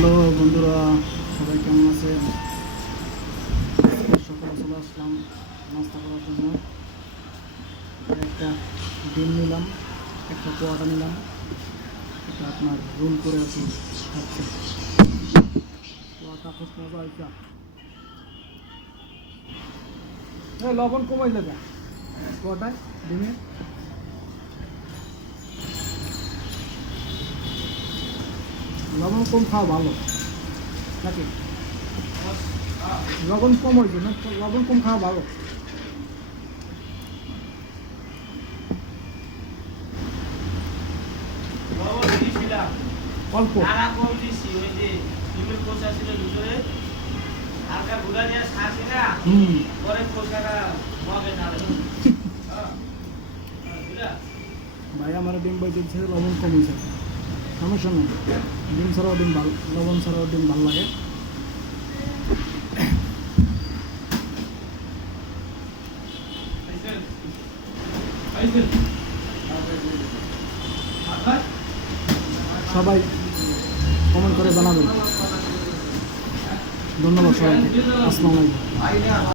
Hello বন্ধুরা, সবাই কেমন আছেন? সকালে চলে আসলাম নাস্তা করার জন্য। একটা ডিম নিলাম, একটা পোয়াটা নিলাম, এটা আপনার রোল করে আর কি খাচ্ছি। পোয়াটা খুব মজা হয়েছে। লবণ কমাইলে যা পোয়াটায় ডিমে। লবণ কম খাওয়া ভালো নাকি? লবণ কম হয়েছে না, লবণ কম খাওয়া ভালো। অল্প ভাই আমার ডিম বই দিচ্ছে, লবণ কমেছে, সমস্যা নেই। ডিম ছাড়াও ডিম ভালো, লবণ ছাড়াও ডিম ভালো লাগে। সবাই কমেন্ট করে জানাবেন। ধন্যবাদ সবাইকে। আসসালামু আলাইকুম।